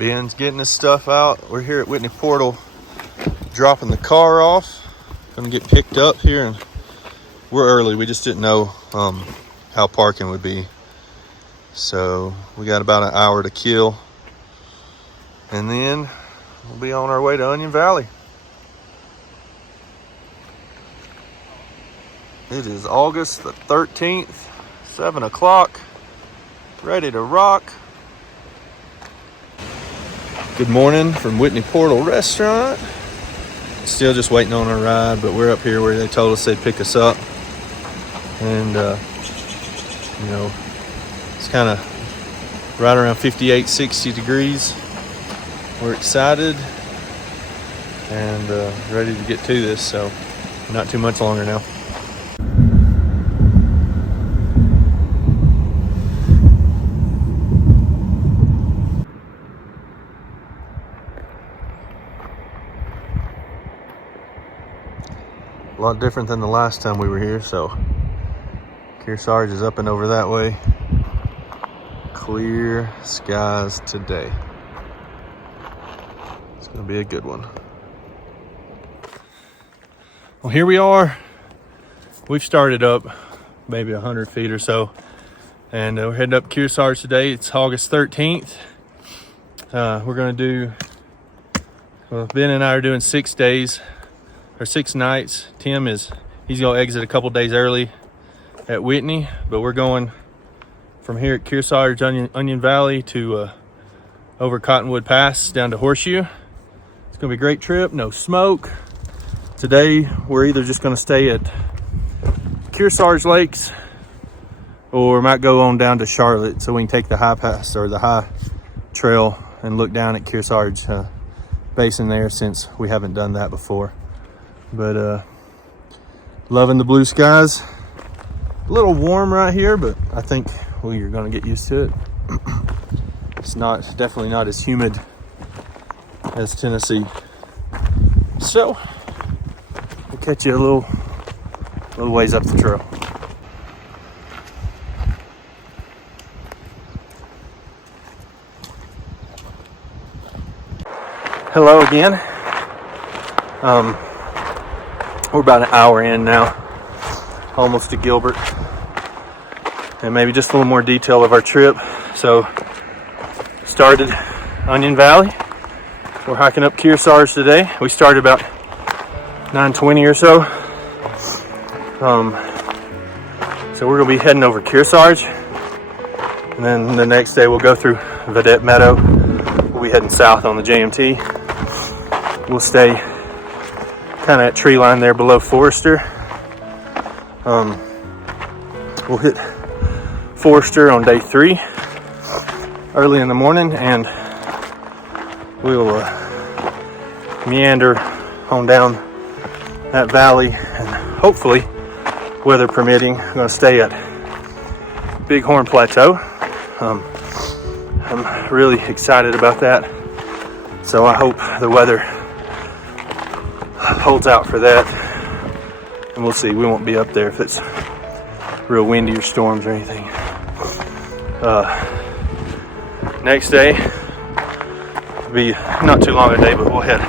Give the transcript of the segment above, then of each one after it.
Ben's getting his stuff out. We're here at Whitney Portal dropping the car off. Gonna get picked up here, and we're early. We just didn't know how parking would be. So we got about an hour to kill, and then we'll be on our way to Onion Valley. It is August the 13th, 7 o'clock, ready to rock. Good morning from Whitney Portal Restaurant. Still just waiting on our ride, but we're up here where they told us they'd pick us up. And, it's kind of right around 58, 60 degrees. We're excited and ready to get to this, so not too much longer now. A lot different than the last time we were here, so Kearsarge is up and over that way. Clear skies today. It's gonna be a good one. Well, here we are. We've started up maybe 100 feet or so, and we're heading up Kearsarge today. It's August 13th. We're gonna do, Ben and I are doing 6 days or 6 nights. He's gonna exit a couple days early at Whitney, but we're going from here at Kearsarge, Onion Valley to over Cottonwood Pass down to Horseshoe. It's gonna be a great trip, no smoke. Today we're either just gonna stay at Kearsarge Lakes or might go on down to Charlotte so we can take the high pass or the high trail and look down at Kearsarge Basin there, since we haven't done that before. But loving the blue skies. A little warm right here, but I think you're gonna get used to it. It's definitely not as humid as Tennessee. So we'll catch you a little ways up the trail. Hello again. We're about an hour in now, almost to Gilbert, and maybe just a little more detail of our trip. So, started Onion Valley. We're hiking up Kearsarge today. We started about 9:20 or so. So we're gonna be heading over Kearsarge, and then the next day we'll go through Vedette Meadow. We'll be heading south on the JMT. We'll stay kind of at tree line there below Forester. We'll hit Forester on day 3 early in the morning, and we'll meander on down that valley, and hopefully, weather permitting, I'm going to stay at Bighorn Plateau. I'm really excited about that, so I hope the weather holds out for that, and we'll see. We won't be up there if it's real windy or storms or anything. Next day will be not too long a day, but we'll head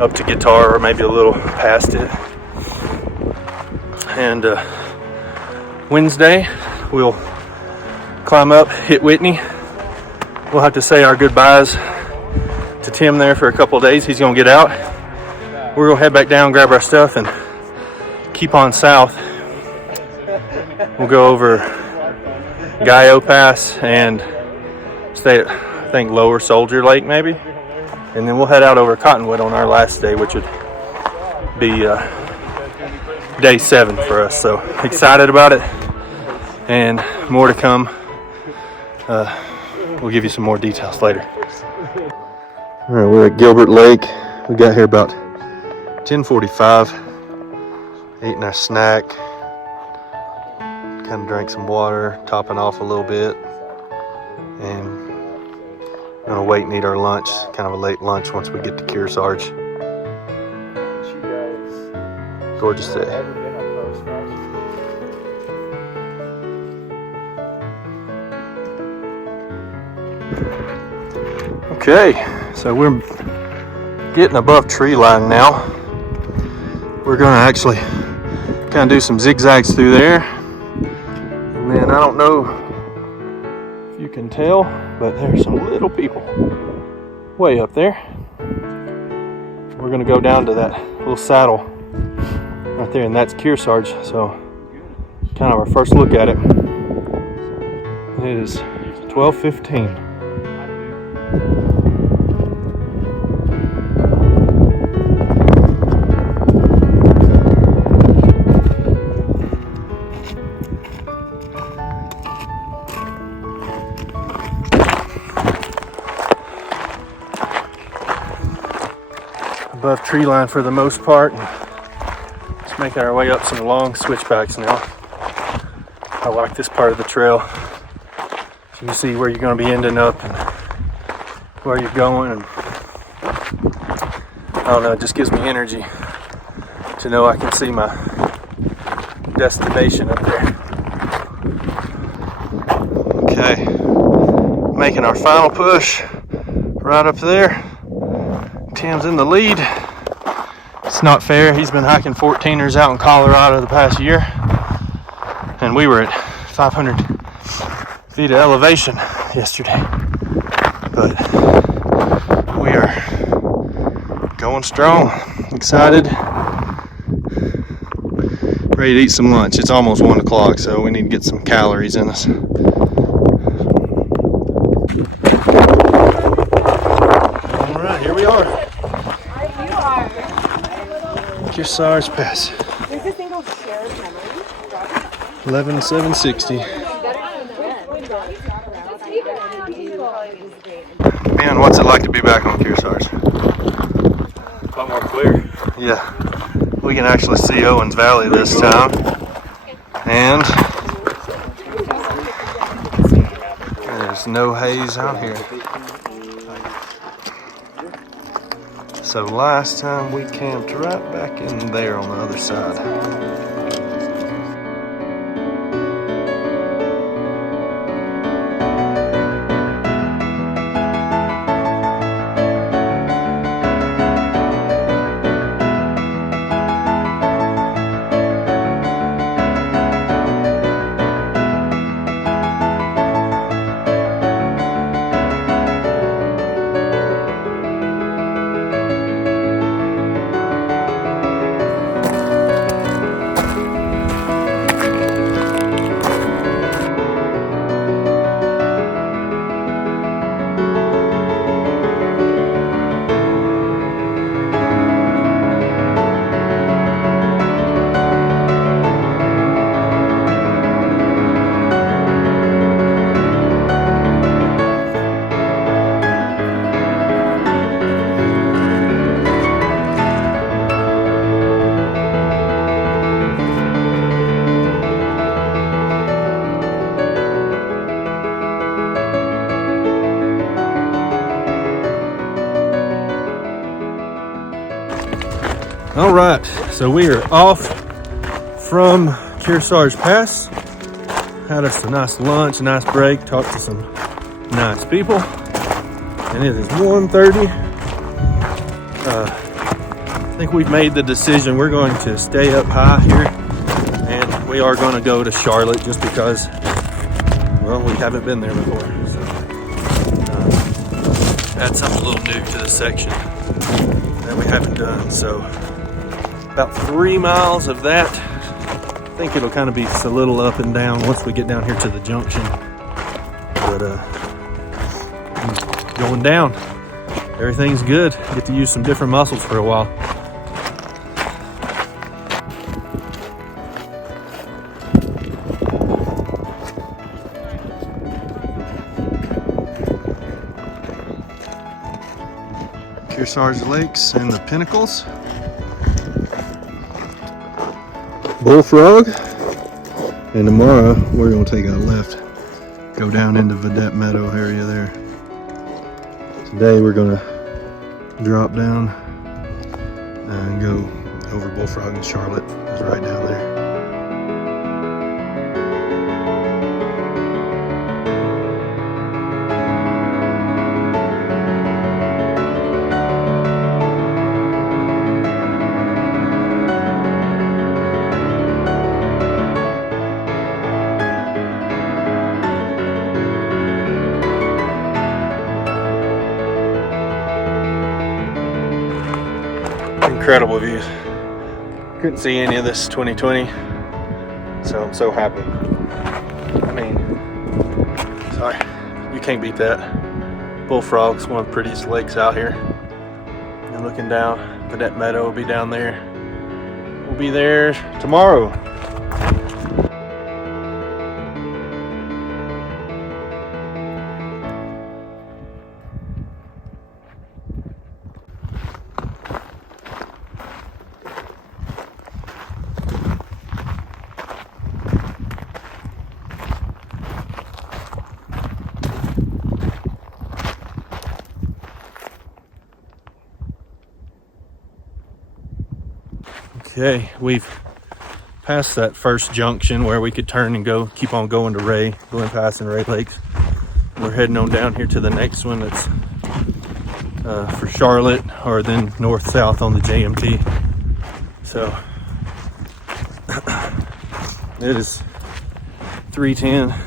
up to Guitar, or maybe a little past it. And Wednesday we'll climb up, hit Whitney. We'll have to say our goodbyes to Tim there for a couple of days. He's gonna get out. We're gonna head back down, grab our stuff, and keep on south. We'll go over Gallo Pass and stay at, I think, Lower Soldier Lake maybe. And then we'll head out over Cottonwood on our last day, which would be day 7 for us. So excited about it, and more to come. We'll give you some more details later. All right, we're at Gilbert Lake. We got here about 10:45, eating our snack, kind of drank some water, topping off a little bit, and gonna wait and eat our lunch, kind of a late lunch once we get to Kearsarge. Gorgeous day. Okay, so we're getting above tree line now. We're gonna actually kind of do some zigzags through there. And then I don't know if you can tell, but there's some little people way up there. We're gonna go down to that little saddle right there, and that's Kearsarge. So kind of our first look at it. It is 12:15. Above tree line for the most part, and just making our way up some long switchbacks now. I like this part of the trail. So you see where you're going to be ending up and where you're going, and I don't know, it just gives me energy to know I can see my destination up there. Okay, making our final push right up there. Tim's in the lead. It's not fair. He's been hiking 14ers out in Colorado the past year, and we were at 500 feet of elevation yesterday. But we are going strong, excited, ready to eat some lunch. It's almost 1 o'clock, so we need to get some calories in us. All right, here we are. Kearsarge Pass. 11,760. Man, what's it like to be back on Kearsarge? A lot more clear. Yeah, we can actually see Owens Valley this time, and there's no haze out here. So last time we camped right back in there on the other side. All right, so we are off from Kearsarge Pass. Had us a nice lunch, a nice break, talked to some nice people, and it is 1:30. I think we've made the decision we're going to stay up high here, and we are going to go to Charlotte just because, well, we haven't been there before. So, that's something a little new to the section that we haven't done. So about 3 miles of that. I think it'll kind of be a little up and down once we get down here to the junction. But going down, everything's good. Get to use some different muscles for a while. Kearsarge Lakes and the Pinnacles. Bullfrog, and tomorrow we're going to take a left, go down into Vedette Meadow area there. Today we're going to drop down and go over Bullfrog and Charlotte. It's right down there. incredible views. Couldn't see any of this 2020, so I'm so happy. I mean, sorry, you can't beat that. Bullfrog's one of the prettiest lakes out here. And looking down, Bighorn Meadow will be down there. We'll be there tomorrow. Okay, we've passed that first junction where we could turn and go, keep on going to Ray, going past in Ray Lakes. We're heading on down here to the next one that's for Charlotte, or then north-south on the JMT. So it is 3:10,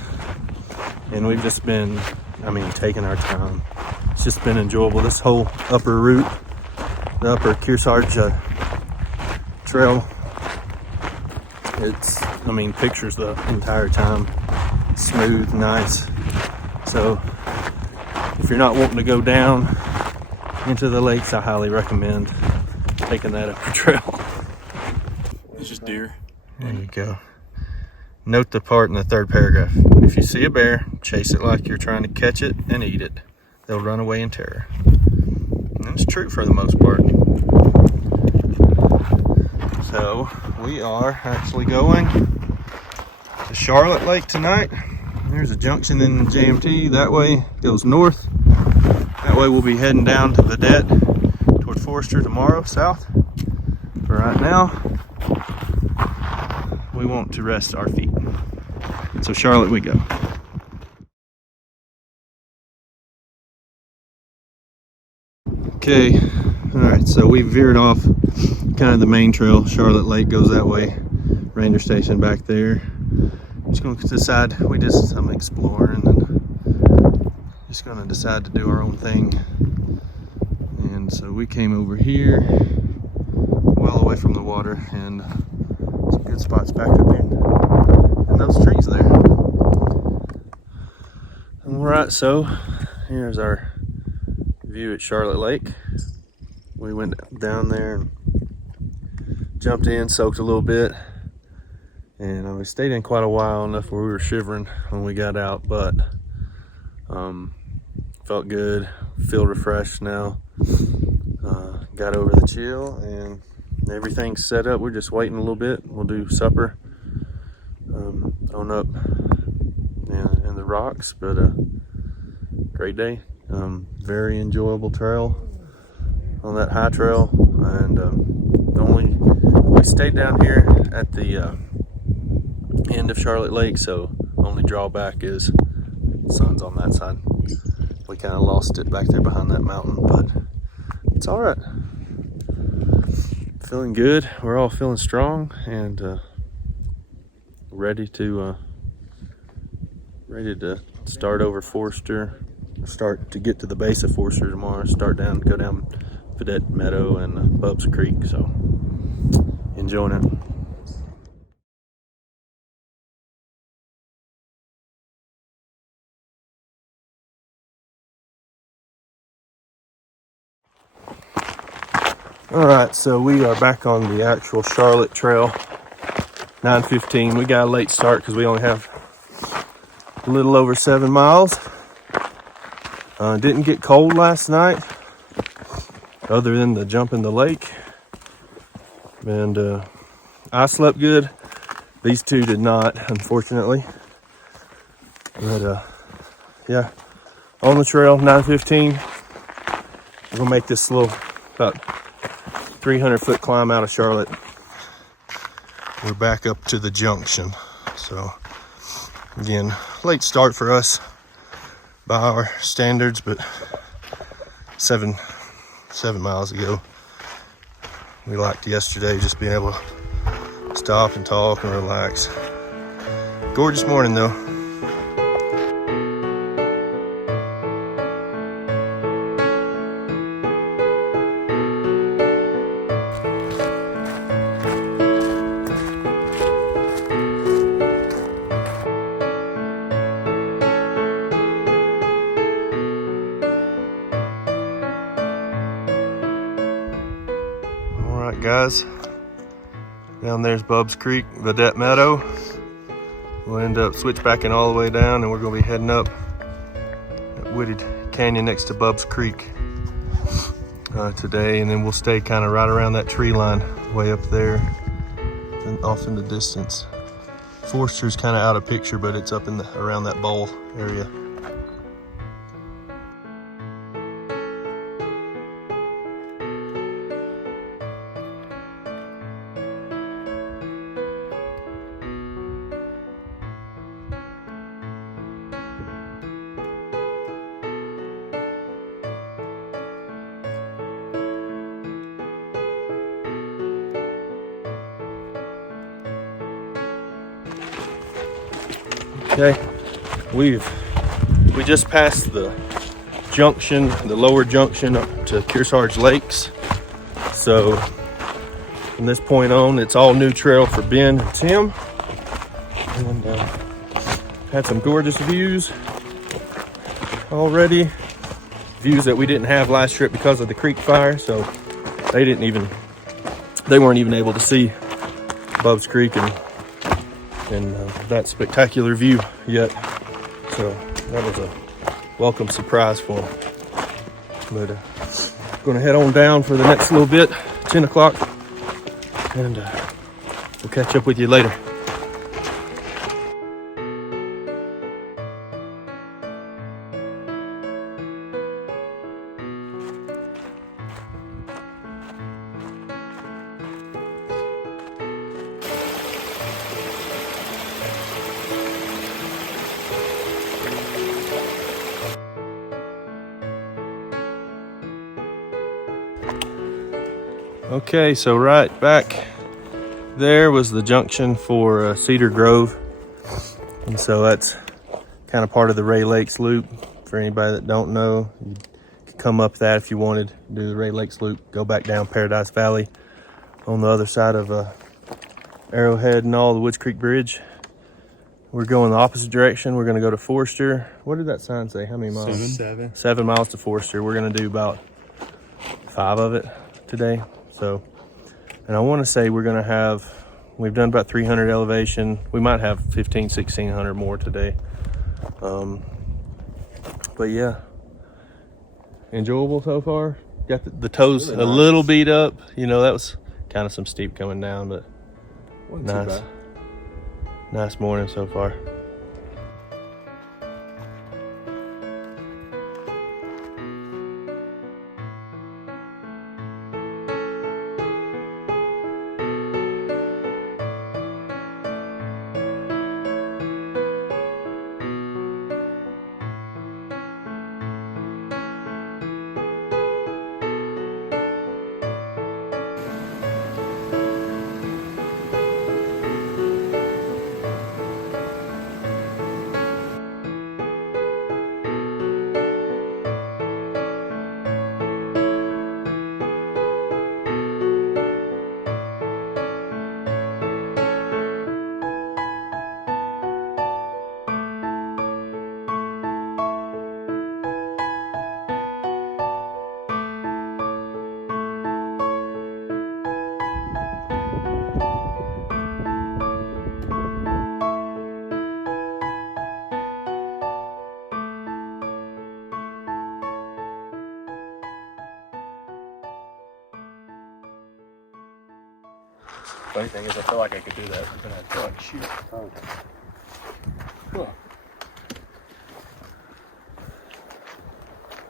and we've just been, I mean, taking our time. It's just been enjoyable. This whole upper route, the upper Kearsarge trail, it's, I mean, pictures the entire time. Smooth, nice. So if you're not wanting to go down into the lakes, I highly recommend taking that upper trail. It's just deer. There you go. Note the part in the third paragraph. If you see a bear, chase it like you're trying to catch it and eat it. They'll run away in terror. And it's true for the most part. So we are actually going to Charlotte Lake tonight. There's a junction in the JMT. That way goes north. That way we'll be heading down to Bighorn toward Forester tomorrow, south. For right now, we want to rest our feet. So Charlotte we go. Okay, all right, so we veered off kind of the main trail. Charlotte Lake goes that way. Ranger station back there. Just gonna decide, we did some exploring and just gonna decide to do our own thing. And so we came over here, well away from the water, and some good spots back up in those trees there. All right, so here's our view at Charlotte Lake. We went down there and jumped in, soaked a little bit, and we stayed in quite a while, enough where we were shivering when we got out, but felt good, feel refreshed now. Got over the chill and everything's set up. We're just waiting a little bit. We'll do supper on up in the rocks, but great day. Very enjoyable trail on that high trail, and we stayed down here at the end of Charlotte Lake, so only drawback is the sun's on that side. We kind of lost it back there behind that mountain, but it's all right. Feeling good. We're all feeling strong and ready to start over Forester. Start to get to the base of Forester tomorrow. Go down Bighorn Meadow and Bubs Creek. So enjoying it. All right, so we are back on the actual Charlotte Trail, 9:15. We got a late start because we only have a little over 7 miles. Didn't get cold last night, other than the jump in the lake. And I slept good. These two did not, unfortunately. But yeah, on the trail, 9:15. We're gonna make this little, about 300-foot climb out of Charlotte. We're back up to the junction. So again, late start for us by our standards, but 7 miles ago. We liked yesterday just being able to stop and talk and relax. Gorgeous morning though. Alright guys, down there's Bub's Creek, Vedette Meadow. We'll end up switchbacking all the way down and we're going to be heading up that wooded canyon next to Bub's Creek today, and then we'll stay kind of right around that tree line way up there and off in the distance. Forster's kind of out of picture, but it's up in around that bowl area. Okay, we just passed the junction, the lower junction up to Kearsarge Lakes. So from this point on, it's all new trail for Ben and Tim. And had some gorgeous views already. Views that we didn't have last trip because of the creek fire. So they weren't even able to see Bub's Creek and that spectacular view yet. So that was a welcome surprise for them. But gonna head on down for the next little bit, 10 o'clock, and we'll catch up with you later. Okay, so right back there was the junction for Cedar Grove, and so that's kind of part of the Ray Lakes Loop. For anybody that don't know, you could come up that if you wanted to do the Ray Lakes Loop, go back down Paradise Valley on the other side of Arrowhead and all the Woods Creek Bridge. We're going the opposite direction. We're going to go to Forster. What did that sign say? How many miles? 7 miles to Forster. We're going to do about 5 of it today. So, and I want to say we've done about 300 elevation. We might have 1,600 more today. But yeah, enjoyable so far. Got the toes really a little beat up. You know, that was kind of some steep coming down, but nice. Nice morning so far. Funny thing is, I feel like I could do that, but then I feel like shoot. Oh. Cool.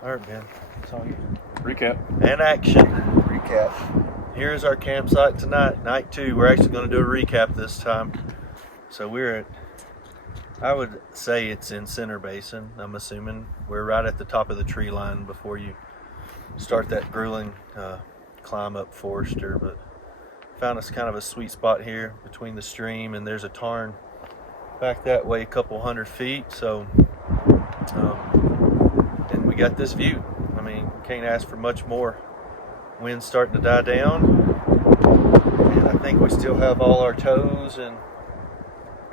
All right, Ben. It's all you. Recap. And action. Recap. Here's our campsite tonight, night 2. We're actually going to do a recap this time. So we're at, I would say it's in Center Basin. I'm assuming we're right at the top of the tree line before you start that grueling climb up Forster, but found us kind of a sweet spot here between the stream, and there's a tarn back that way a couple 100 feet. So and we got this view. I mean, can't ask for much more. Wind's starting to die down, and I think we still have all our toes and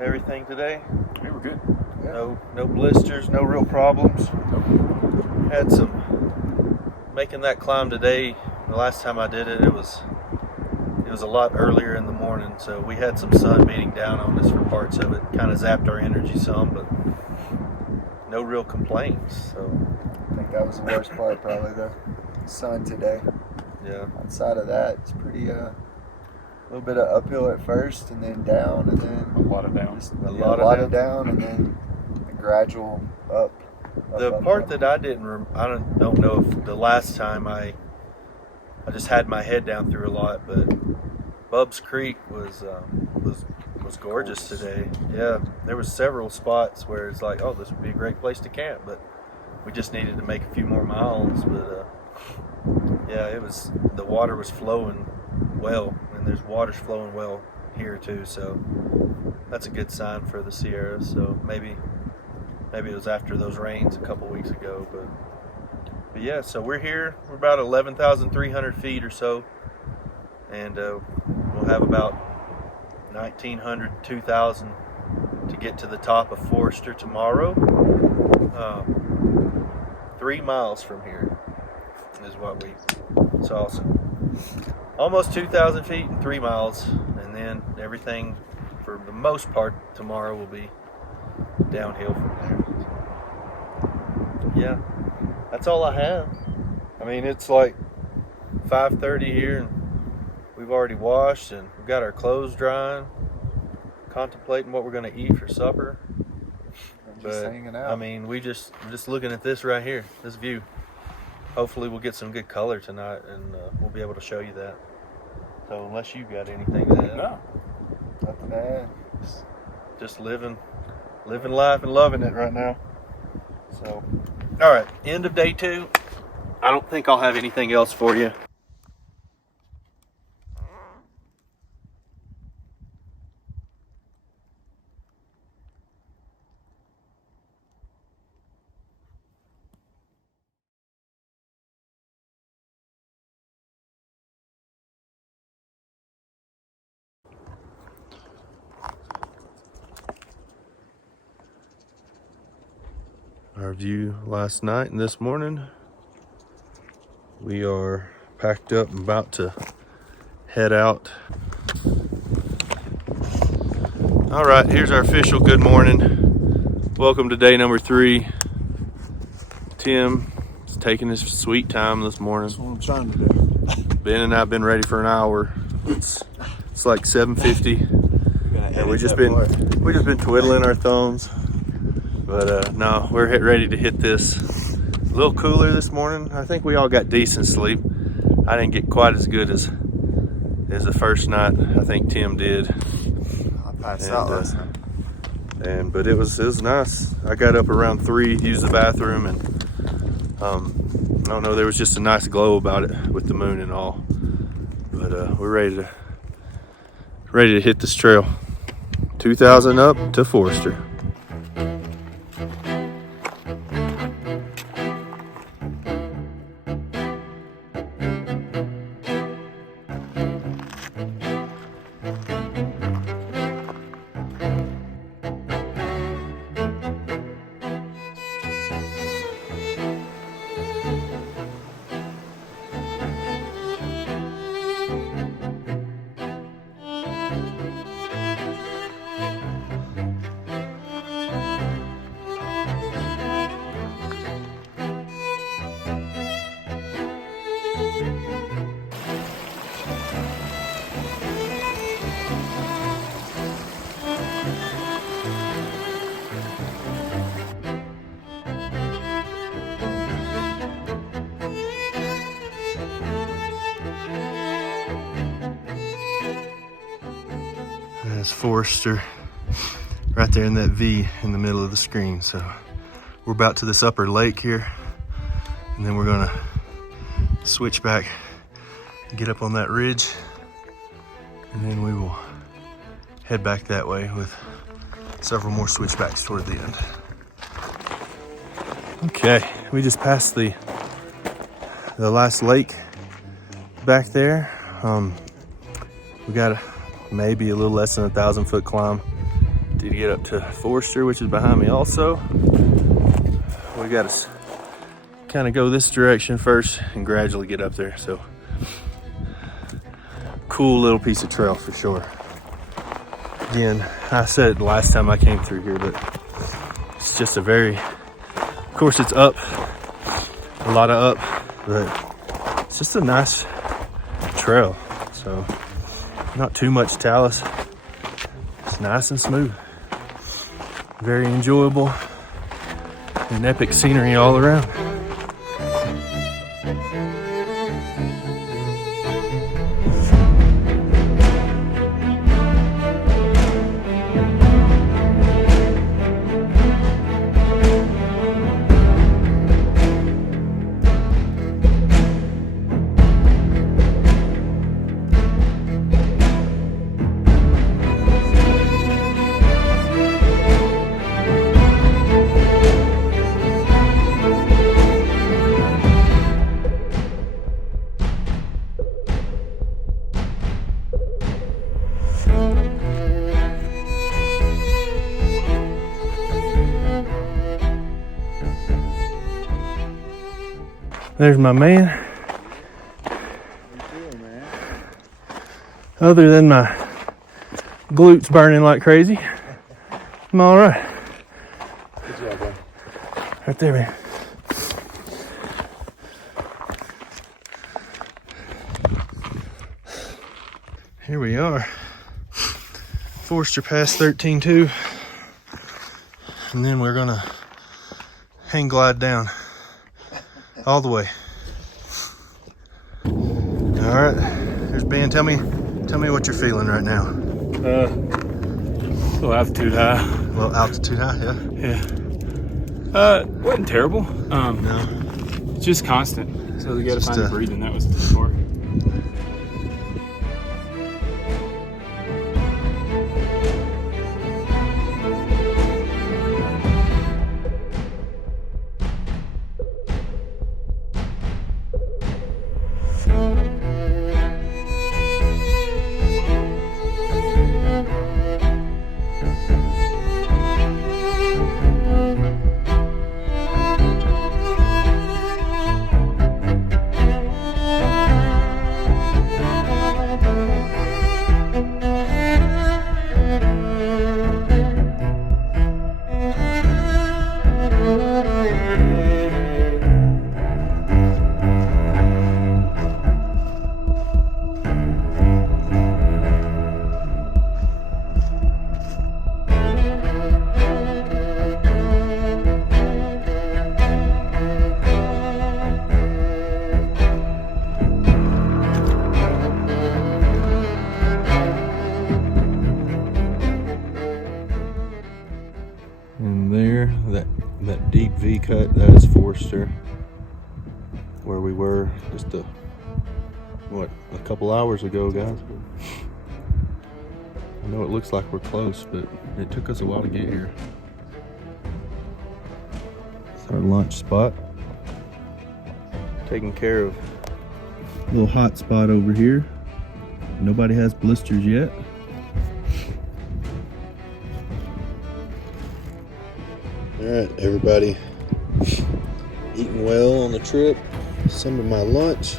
everything today. We were good. Yeah. No blisters, no real problems. Had some making that climb today. The last time I did it, it was it was a lot earlier in the morning, so we had some sun beating down on us for parts of it. Kind of zapped our energy some, but no real complaints. So I think that was the worst part, probably the sun today. yeah. Outside of that, it's pretty a little bit of uphill at first, and then down, and then A lot of down. a lot of down, and then a gradual up. The part that I didn't, I don't know if the last time I just had my head down through a lot, but Bub's Creek was gorgeous today. Yeah, there was several spots where it's like, oh, this would be a great place to camp, but we just needed to make a few more miles. But yeah, the water was flowing well, and there's water's flowing well here too, so that's a good sign for the Sierras. So maybe it was after those rains a couple weeks ago, but yeah, so we're here. We're about 11,300 feet or so, and we'll have about 1,900, 2,000 to get to the top of Forester tomorrow. 3 miles from here is what it's awesome. Almost 2,000 feet and 3 miles, and then everything for the most part tomorrow will be downhill from there. Yeah, that's all I have. I mean, it's like 5:30 here, and we've already washed, and we've got our clothes drying, contemplating what we're going to eat for supper. Just hanging out. I mean, we're just looking at this right here, this view. Hopefully we'll get some good color tonight, and we'll be able to show you that. So unless you've got anything to add. No. Nothing to add. Just living life and loving it right now. So, all right, end of day 2. I don't think I'll have anything else for you. Our view last night and this morning. We are packed up and about to head out. All right, here's our official good morning. Welcome to day number 3. Tim is taking his sweet time this morning. That's what I'm trying to do. Ben and I've been ready for an hour. It's like 7:50, and we just been twiddling our thumbs. But no, we're ready to hit this. A little cooler this morning. I think we all got decent sleep. I didn't get quite as good as the first night. I think Tim did. I passed out last night. But it was nice. I got up around 3, used the bathroom, and I don't know. There was just a nice glow about it with the moon and all. But we're ready to hit this trail. 2,000 up to Forester. There's Forester right there in that V in the middle of the screen. So we're about to this upper lake here, and then we're gonna switch back and get up on that ridge, and then we will head back that way with several more switchbacks toward the end. Okay, we just passed the last lake back there. We got maybe a little less than 1,000-foot climb to get up to Forester, which is behind me also. We got to kind of go this direction first and gradually get up there. So cool little piece of trail for sure. Again, I said it the last time I came through here, but it's just a very, of course it's up, a lot of up, but it's just a nice trail. So not too much talus. It's nice and smooth. Very enjoyable and epic scenery all around. There's my man. Other than my glutes burning like crazy, I'm all right. Good job, bro. Right there, man. Here we are. Forster Pass 13.2. And then we're gonna hang glide down all the way. All right, there's Ben. Tell me what you're feeling right now. A little altitude high. A little altitude high, yeah. Yeah. Wasn't terrible. No. It's just constant. So we got to Just, find the breathing. That was the part. And there, that deep V cut, that is Forster, where we were just a couple hours ago, guys. I know it looks like we're close, but it took us a while to get here. It's our lunch spot. Taking care of a little hot spot over here. Nobody has blisters yet. Alright, everybody eating well on the trip. Some of my lunch.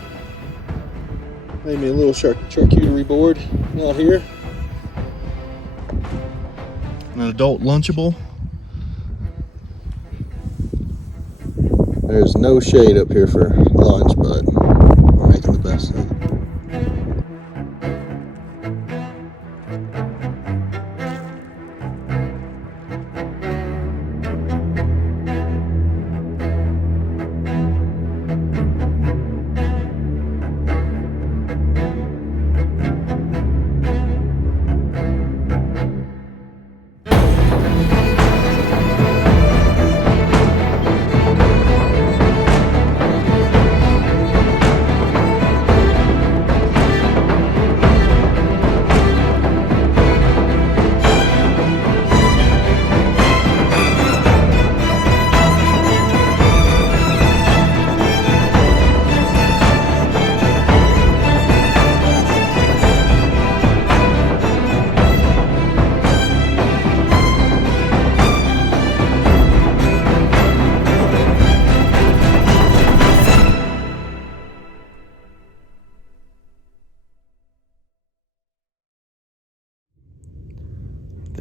Made me a little charcuterie board out here. An adult Lunchable. There's no shade up here for lunch, but we're making the best of it.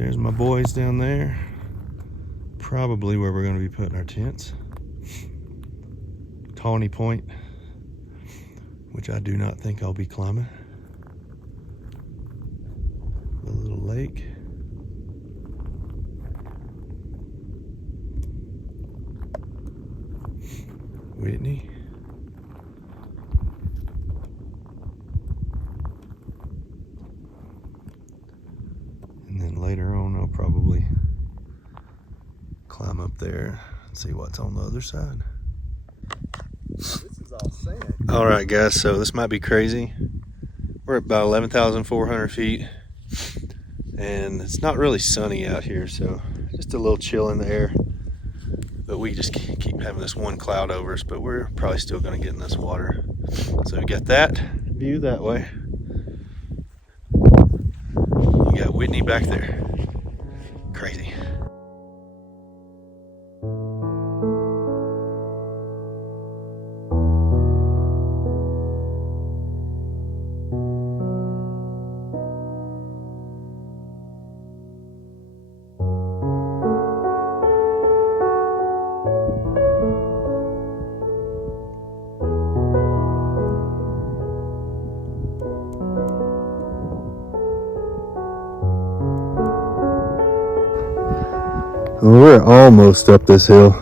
There's my boys down there. Probably where we're going to be putting our tents. Tawny Point, which I do not think I'll be climbing. The little lake. Whitney. And then later on I'll probably climb up there and see what's on the other side. This is all sand. All right, guys, so this might be crazy. We're at about 11,400 feet, and it's not really sunny out here, so just a little chill in the air. But we just keep having this one cloud over us, but we're probably still going to get in this water. So we got that view that way. You got Whitney back there. Crazy. We're almost up this hill.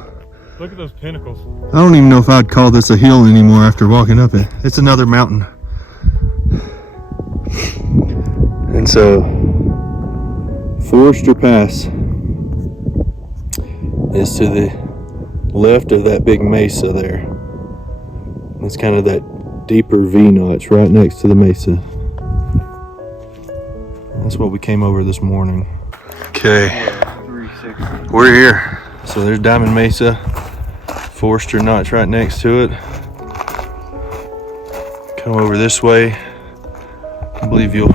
Look at those pinnacles. I don't even know if I'd call this a hill anymore after walking up it. It's another mountain. And so, Forester Pass is to the left of that big mesa there. It's kind of that deeper V-notch right next to the mesa. That's what we came over this morning. Okay, 360. we're here. So there's Diamond Mesa, Forester Notch right next to it. Come over this way. I believe you'll,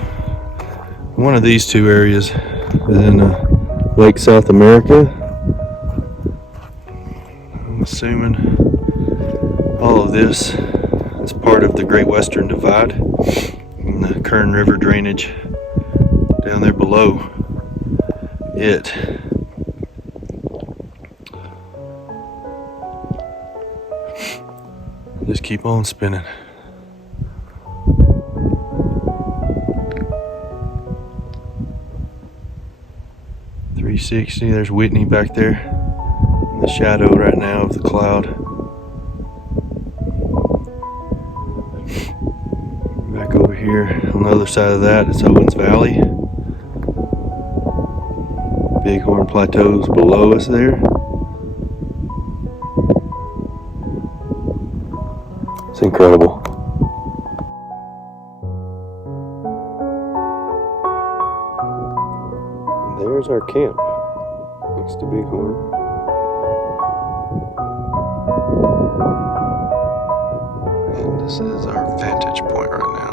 one of these two areas is in Lake South America. I'm assuming all of this is part of the Great Western Divide and the Kern River drainage down there below it. Just keep on spinning. .360, there's Whitney back there in the shadow right now of the cloud. Back over here on the other side of that, it's Owens Valley. Bighorn Plateau's below us there. It's incredible. And there's our camp next to Bighorn. And this is our vantage point right now.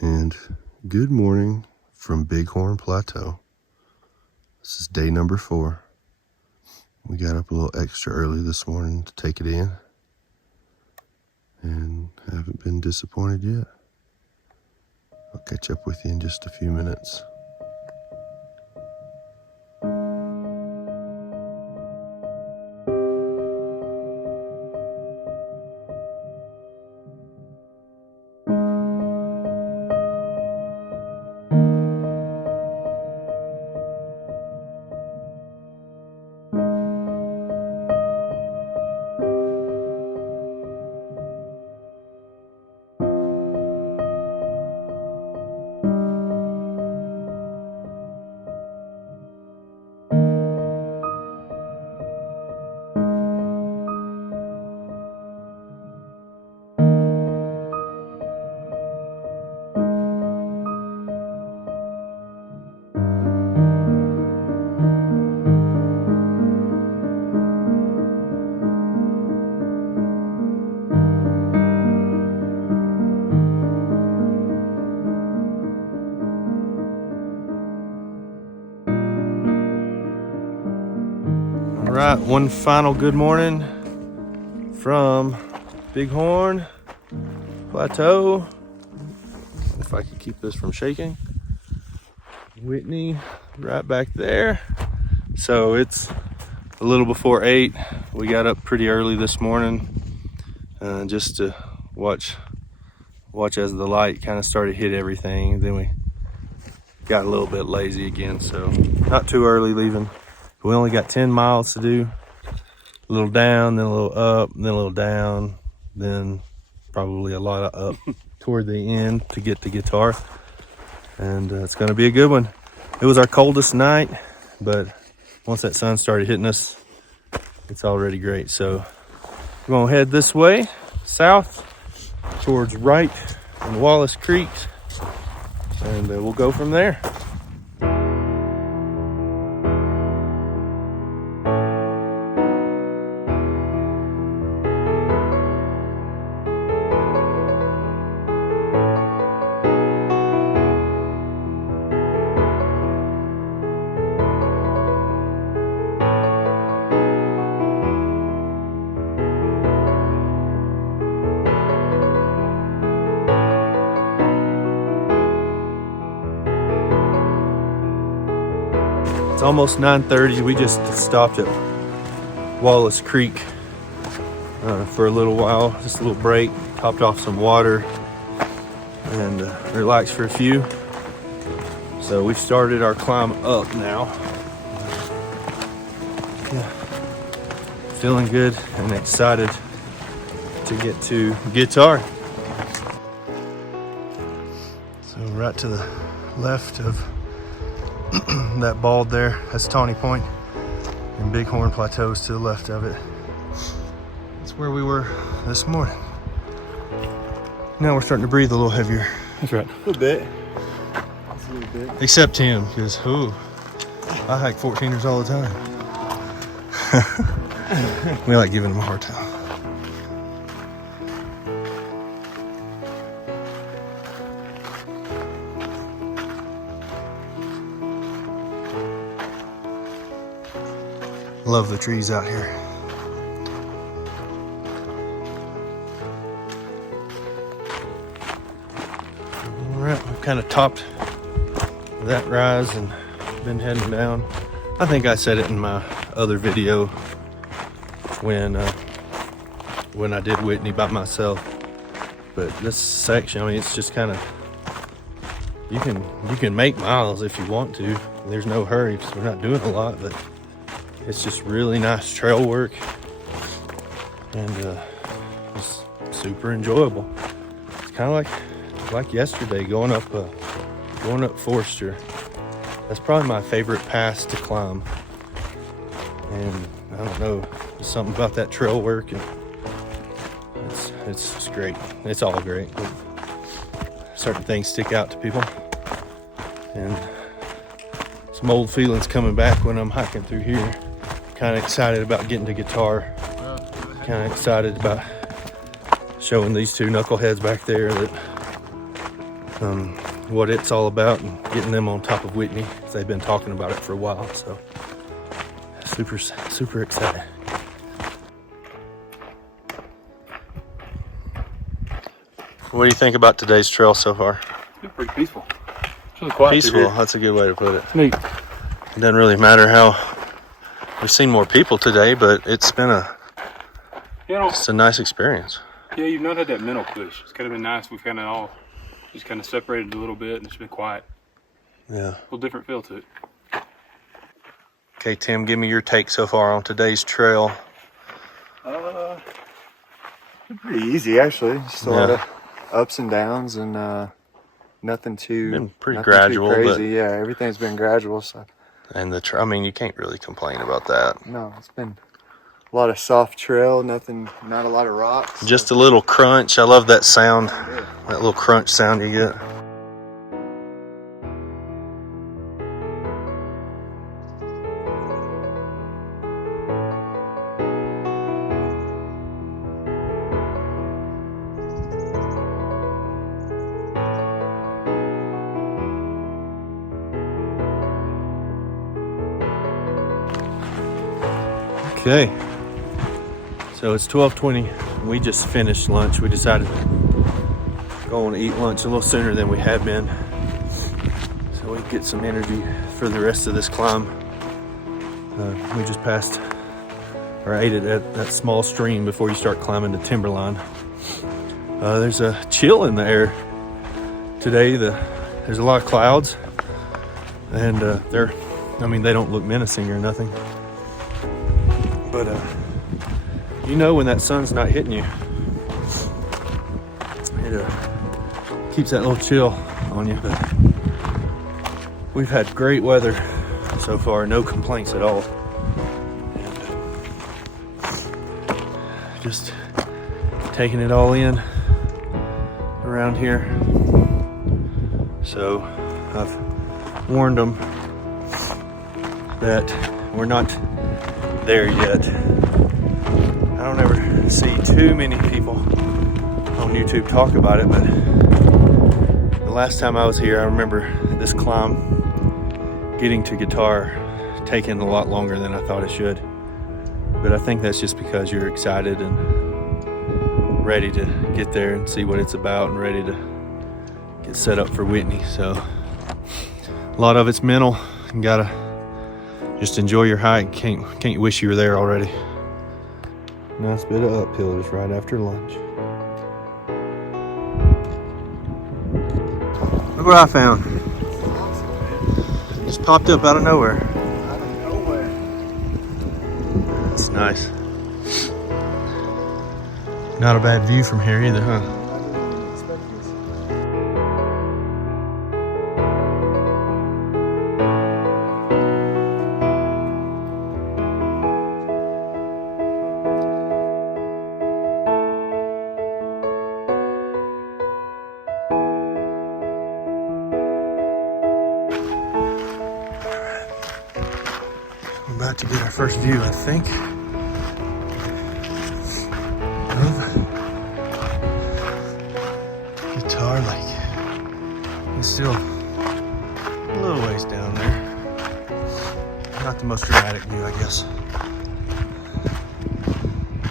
And good morning from Bighorn Plateau. This is day number 4. We got up a little extra early this morning to take it in, and haven't been disappointed yet. I'll catch up with you in just a few minutes. right, one final good morning from Bighorn Plateau. If I could keep this from shaking. Whitney right back there. So it's a little before 8. We got up pretty early this morning just to watch as the light kind of started to hit everything. Then we got a little bit lazy again, so not too early leaving. We only got 10 miles to do. A little down, then a little up, then a little down, then probably a lot of up toward the end to get to Guitar. And it's going to be a good one. It was our coldest night, but once that sun started hitting us, it's already great. So we're going to head this way, south, towards Wright and Wallace Creeks, and we'll go from there. It's almost 9:30. We just stopped at Wallace Creek for a little while, just a little break, topped off some water and relaxed for a few. So we started our climb up now. Yeah. Feeling good and excited to get to Guitar. So right to the left of that bald there, that's Tawny Point, and Bighorn Plateau is to the left of it. That's where we were this morning. Now we're starting to breathe a little heavier. That's right. A little bit. Just a little bit. Except him, because I hike 14ers all the time. We like giving him a hard time. Love the trees out here. All right, we've kind of topped that rise and been heading down. I think I said it in my other video when I did Whitney by myself. But this section, I mean, it's just kind of, you can make miles if you want to. There's no hurry because we're not doing a lot, but it's just really nice trail work, and it's super enjoyable. It's kind of like yesterday going up Forster. That's probably my favorite pass to climb, and I don't know, there's something about that trail work, and it's just great. It's all great, but certain things stick out to people, and some old feelings coming back when I'm hiking through here. Kind of excited about getting to Guitar. Kind of excited about showing these two knuckleheads back there that what it's all about, and getting them on top of Whitney. They've been talking about it for a while, so super excited. What do you think about today's trail so far? It's been pretty peaceful. It's really quiet. Peaceful, that's a good way to put it. It's neat. It doesn't really matter how we've seen more people today, but it's been it's a nice experience. Yeah, you've not had that mental push. It's kind of been nice. We've kind of all just kind of separated a little bit, and it's been quiet. Yeah. A little different feel to it. Okay, Tim, give me your take so far on today's trail. Pretty easy, actually. Just a lot of ups and downs, and nothing too been pretty nothing gradual, too but crazy. Yeah, everything's been gradual. So and I mean, you can't really complain about that. no, it's been a lot of soft trail. Not a lot of rocks. Just a little crunch. I love that sound. That little crunch sound you get. Okay, so it's 12:20. We just finished lunch. We decided to go and eat lunch a little sooner than we had been, so we get some energy for the rest of this climb. We just passed or ate at that small stream before you start climbing the timberline. There's a chill in the air today. There's a lot of clouds, and they don't look menacing or nothing. But you know when that sun's not hitting you, it keeps that little chill on you. But we've had great weather so far, no complaints at all. And just taking it all in around here. So I've warned them that we're not there yet. I don't ever see too many people on YouTube talk about it, but the last time I was here, I remember this climb getting to guitar taking a lot longer than I thought it should. But I think that's just because you're excited and ready to get there and see what it's about and ready to get set up for Whitney. So a lot of it's mental. You gotta just enjoy your hike. Can't wish you were there already. Nice bit of uphill just right after lunch. Look what I found. Just popped up out of nowhere. Out of nowhere. That's nice. Not a bad view from here either, huh? I didn't expect this. We're about to get our first view, I think, of Guitar Lake. It's still a little ways down there. Not the most dramatic view, I guess.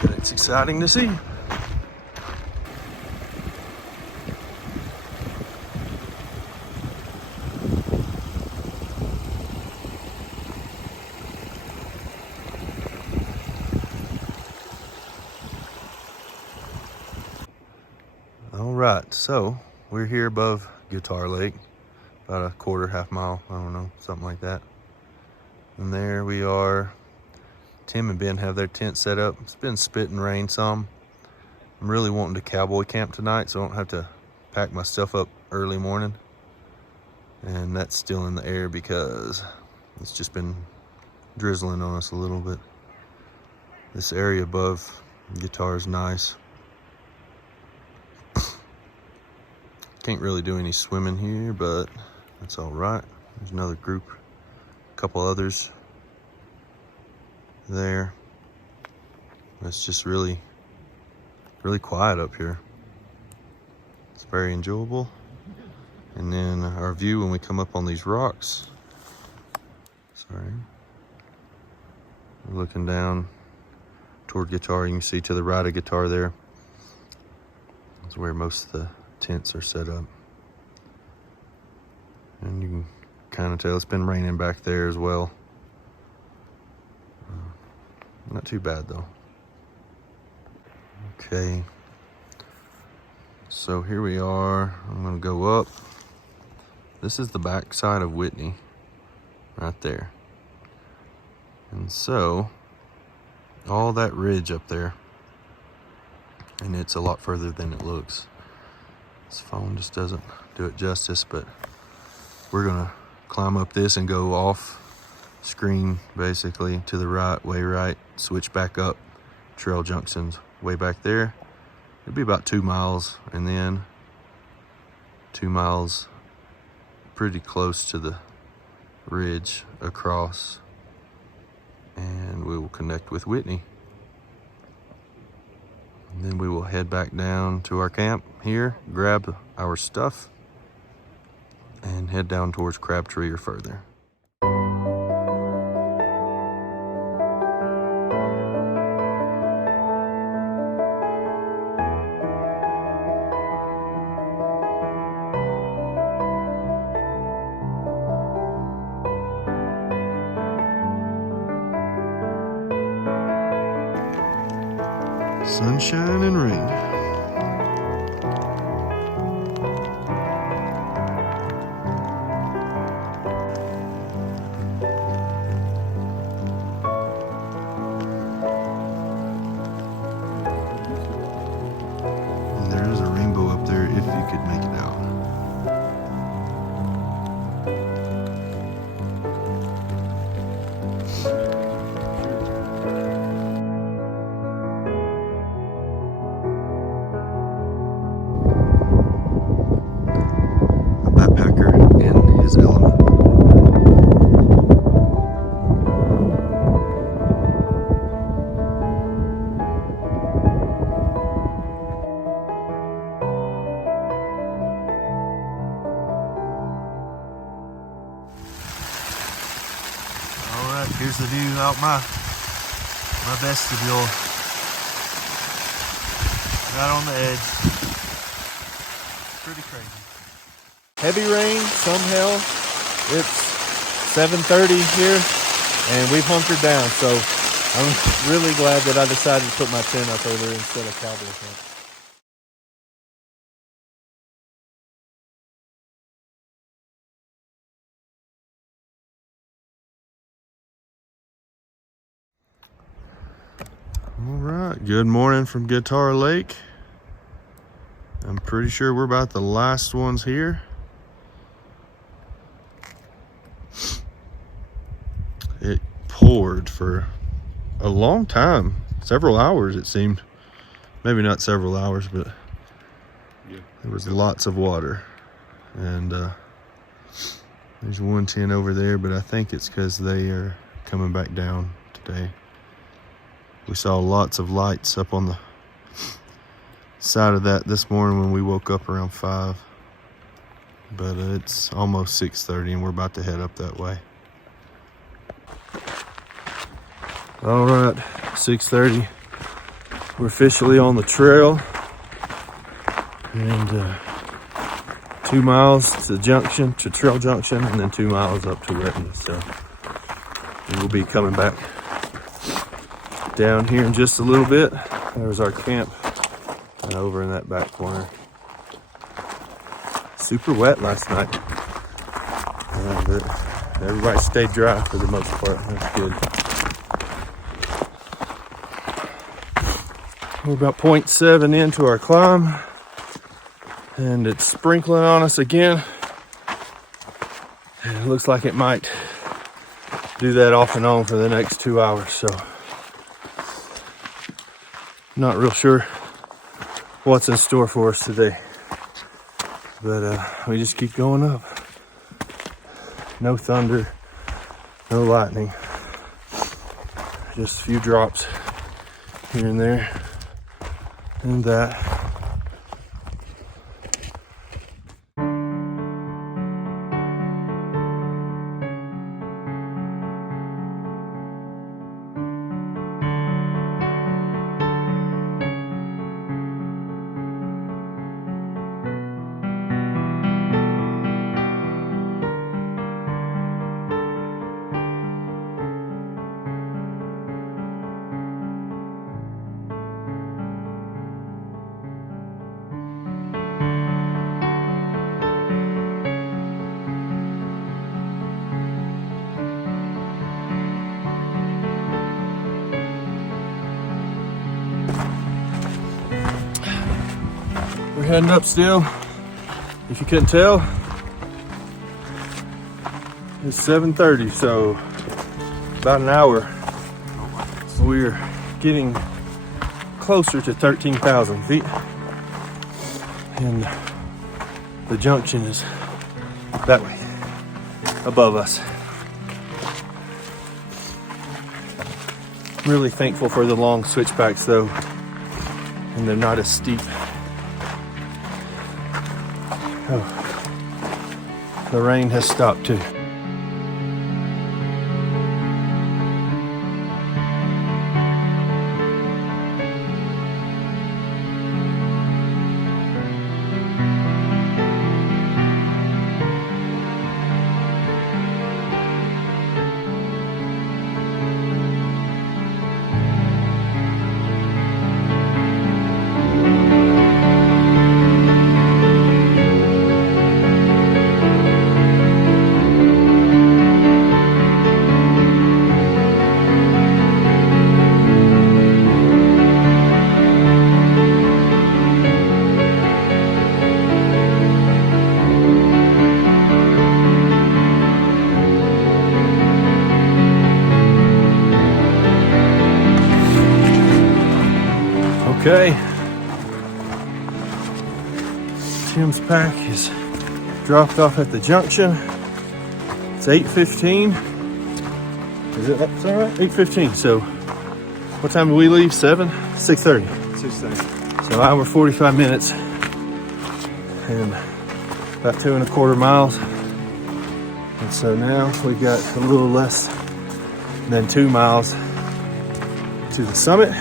But it's exciting to see. All right, so we're here above Guitar Lake, about a half mile, I don't know, something like that. And there we are. Tim and Ben have their tent set up. It's been spitting rain some. I'm really wanting to cowboy camp tonight, so I don't have to pack my stuff up early morning. And that's still in the air because it's just been drizzling on us a little bit. This area above Guitar is nice. Can't really do any swimming here, but that's all right. There's another group, a couple others there. It's just really quiet up here. It's very enjoyable. And then our view when we come up on these rocks. Sorry. We're looking down toward Guitar. You can see to the right of Guitar there. That's where most of the tents are set up. And you can kind of tell it's been raining back there as well. Not too bad though. Okay. So here we are. I'm gonna go up. This is the back side of Whitney, right there. And so, all that ridge up there, and it's a lot further than it looks. This phone just doesn't do it justice, but we're gonna climb up this and go off screen basically to the right, way right, switch back up. Trail junctions way back there. It'll be about 2 miles, and then 2 miles pretty close to the ridge across, and we will connect with Whitney. And then we will head back down to our camp here, grab our stuff, and head down towards Crabtree or further. Sunshine and rain. And there is a rainbow up there if you could make it out. Backpacker in his element. Alright, here's the view out my vestibule. Right on the edge. Pretty crazy. Heavy rain, some hail. It's 7:30 here and we've hunkered down, so I'm really glad that I decided to put my tent up over there instead of cowboy tent. All right, good morning from Guitar Lake. I'm pretty sure we're about the last ones here. It poured for a long time, several hours it seemed. Maybe not several hours, but there was lots of water. And there's one tent over there, but I think it's because they are coming back down today. We saw lots of lights up on the side of that this morning when we woke up around 5. But it's almost 6:30 and we're about to head up that way. All right, 6:30. We're officially on the trail. And 2 miles to junction, to trail junction, and then 2 miles up to Whitney. So we'll be coming back down here in just a little bit. There's our camp over in that back corner. Super wet last night. But everybody stayed dry for the most part. That's good. We're about 0.7 into our climb. And it's sprinkling on us again. And it looks like it might do that off and on for the next 2 hours. So not real sure what's in store for us today. But we just keep going up. No thunder, no lightning. Just a few drops here and there. And that. We're heading up still. If you couldn't tell, it's 7:30, so about an hour. We're getting closer to 13,000 feet. And the junction is that way, above us. I'm really thankful for the long switchbacks though, and they're not as steep. Oh, the rain has stopped too. Okay. Tim's pack is dropped off at the junction. It's 8:15. Is it? Is that right? 8:15. So, what time do we leave? 7? 6:30. 6:30. So, hour 45 minutes, and about 2.25 miles. And so now we got a little less than 2 miles to the summit,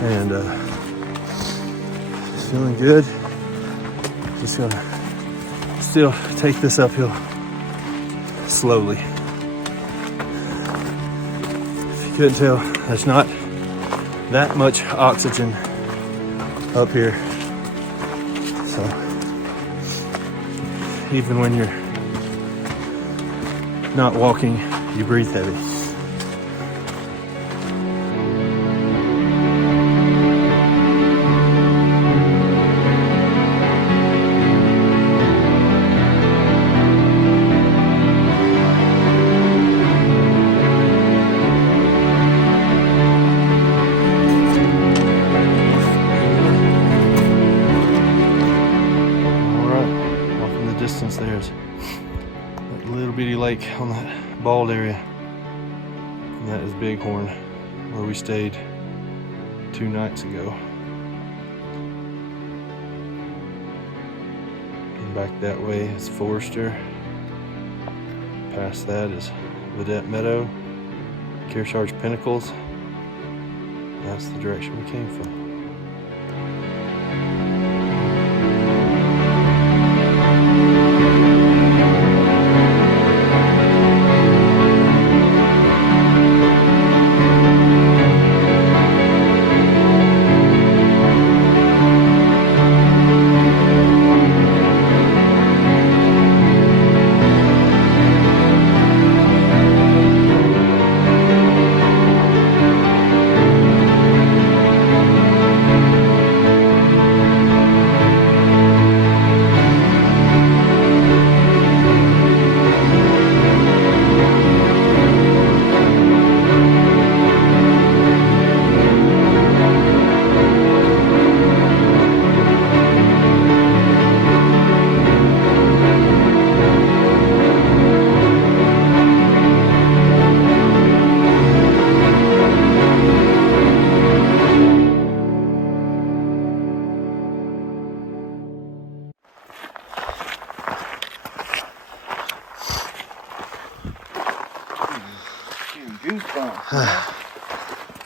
and feeling good. Just gonna still take this uphill slowly. If you couldn't tell, there's not that much oxygen up here. So even when you're not walking, you breathe heavy. There's that little bitty lake on that bald area, and that is Bighorn, where we stayed 2 nights ago. And back that way is Forester. Past that is Deuce Meadow, Kearsarge Pinnacles. That's the direction we came from.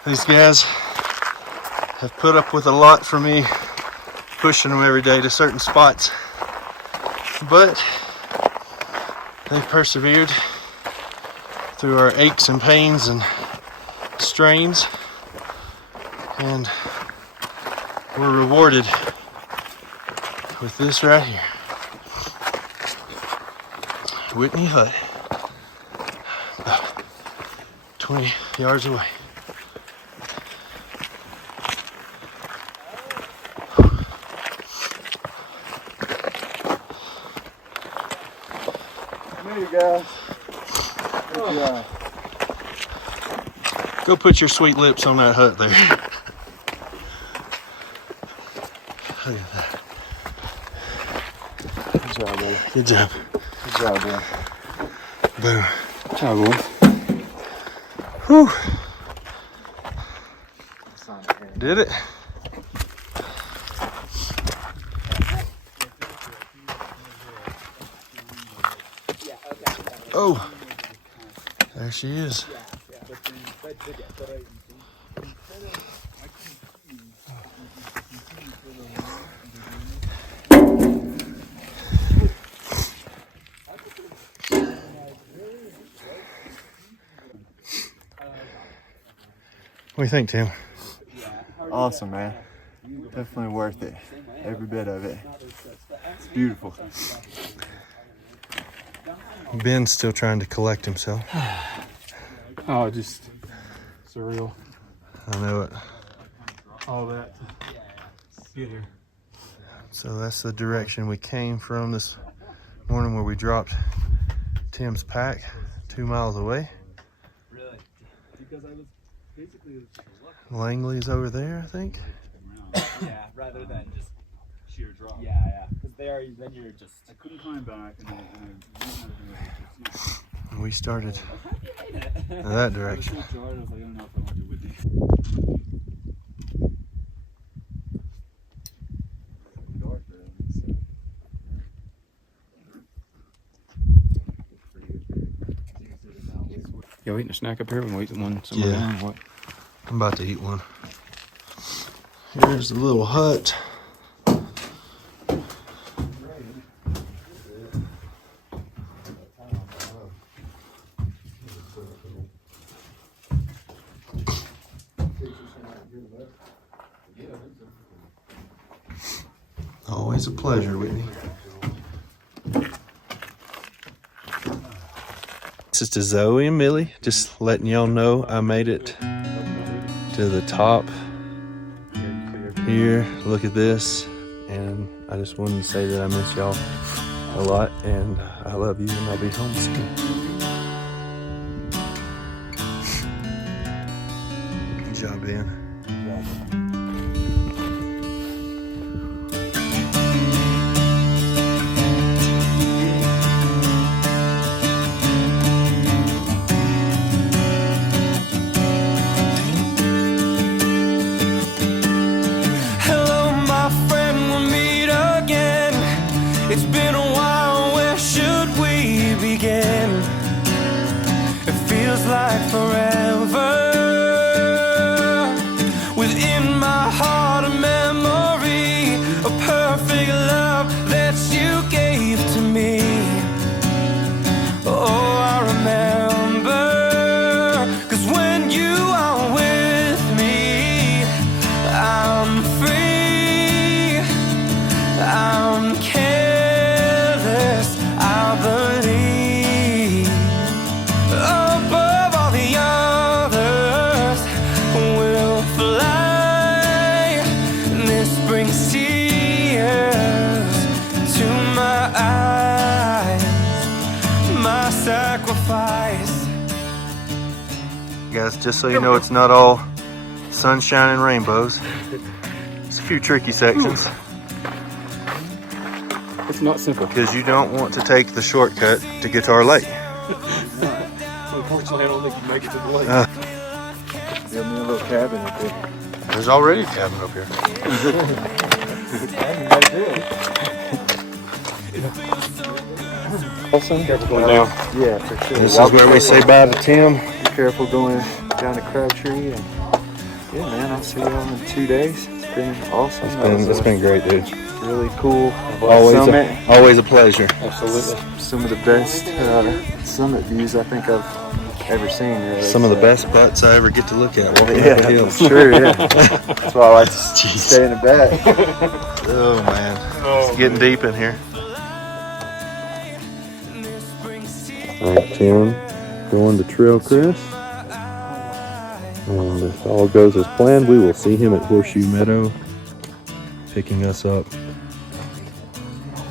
These guys have put up with a lot for me pushing them every day to certain spots, but they've persevered through our aches and pains and strains, and we're rewarded with this right here. Whitney hut, about 20 yards away. There you go. Good job. Go put your sweet lips on that hut there. Look at that. Good job, buddy. Good job. Good job, boy. Boom. Good job, boy. Whew. Did it? Oh, there she is. What do you think, Tim? Awesome, man. Definitely worth it. Every bit of it. It's beautiful. Ben's still trying to collect himself. Oh, just surreal. I know it. All that to get here. So that's the direction we came from this morning, where we dropped Tim's pack 2 miles away. Langley's over there, I think. Yeah, rather than just sheer drop. Yeah, yeah. Because then you're just. I couldn't climb back, And we started in that direction. I was like, I don't know if I want to Whitney. Y'all eating a snack up here? We waiting one somewhere Yeah. down. What? I'm about to eat one. Here's the little hut. Always a pleasure, Whitney. This is to Zoe and Millie. Just letting y'all know I made it to the top here. Look at this. And I just wanted to say that I miss y'all a lot. And I love you, and I'll be home soon. Good job, Ben. It's been a while, where should we begin? It feels like forever. Within my heart a memory, a perfect love that you gave to me. Oh, I remember, 'cause when you are with me, I'm free, I'm careless, I believe. Above all the others, we'll fly. And this brings tears to my eyes, my sacrifice. Guys, just so you know, it's not all sunshine and rainbows. It's a few tricky sections. It's not simple. Because you don't want to take the shortcut to Guitar Lake. Unfortunately, I don't think you make it to the lake. You have me a little cabin up there. There's already a cabin up here. Awesome. Careful going down. Yeah, for sure. This is where we say bye to Tim. Be careful going down to Crabtree. And yeah, man, I'll see y'all in 2 days. It's been awesome. It's been great, dude. Really cool Always a pleasure. Absolutely. Some of the best summit views I think I've ever seen. Really. Some of the best butts I ever get to look at walking up Yeah, the hills. that's true. Yeah, that's why I like to stay in the back. Oh man, it's getting deep in here. All right, Tim, going to Trail Crest. If all goes as planned, we will see him at Horseshoe Meadow, picking us up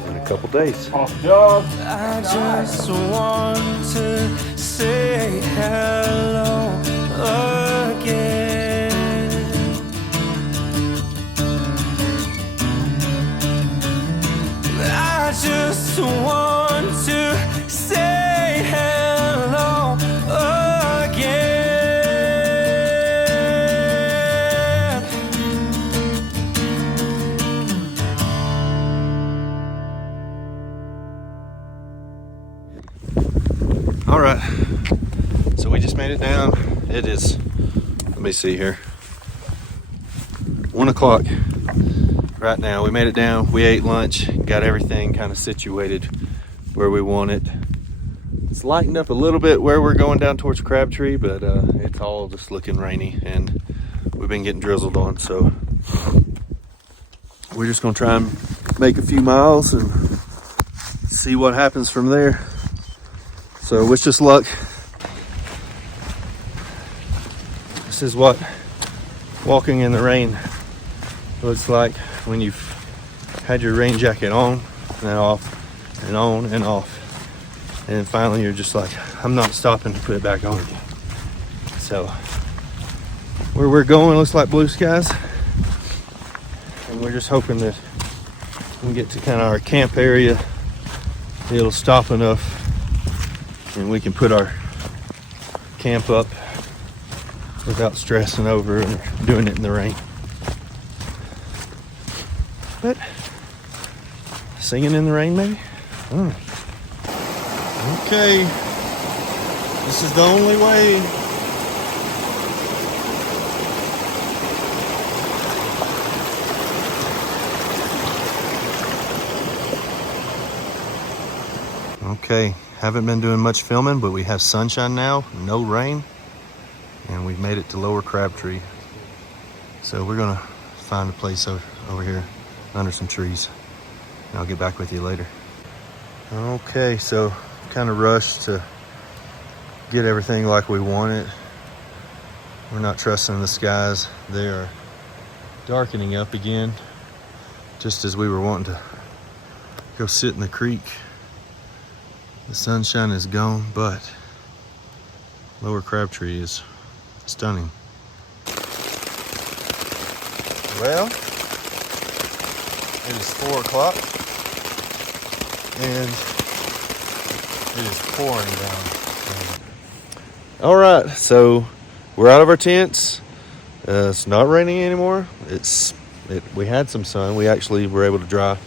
in a couple days. Off job. I just want to say hello again. I just want to say hello again. All right, so we just made it down. It is, let me see here, 1 o'clock right now. We made it down, we ate lunch, got everything kind of situated where we want it. It's lightened up a little bit where we're going down towards Crabtree, but it's all just looking rainy and we've been getting drizzled on, so we're just gonna try and make a few miles and see what happens from there. So wish us luck. This is what walking in the rain looks like when you've had your rain jacket on and then off and on and off. And then finally you're just like, I'm not stopping to put it back on again. So where we're going looks like blue skies. And we're just hoping that when we get to kind of our camp area, it'll stop enough and we can put our camp up without stressing over and doing it in the rain. But singing in the rain, maybe? Okay, this is the only way. Okay, haven't been doing much filming, but we have sunshine now, no rain, and we've made it to Lower Crabtree. So we're gonna find a place over here under some trees, and I'll get back with you later. Okay, so kind of rushed to get everything like we want it. We're not trusting the skies. They are darkening up again, just as we were wanting to go sit in the creek. The sunshine is gone, but Lower Crabtree is stunning. Well, it is 4 o'clock and it is pouring down. All right, so we're out of our tents. It's not raining anymore. We had some sun. We actually were able to dry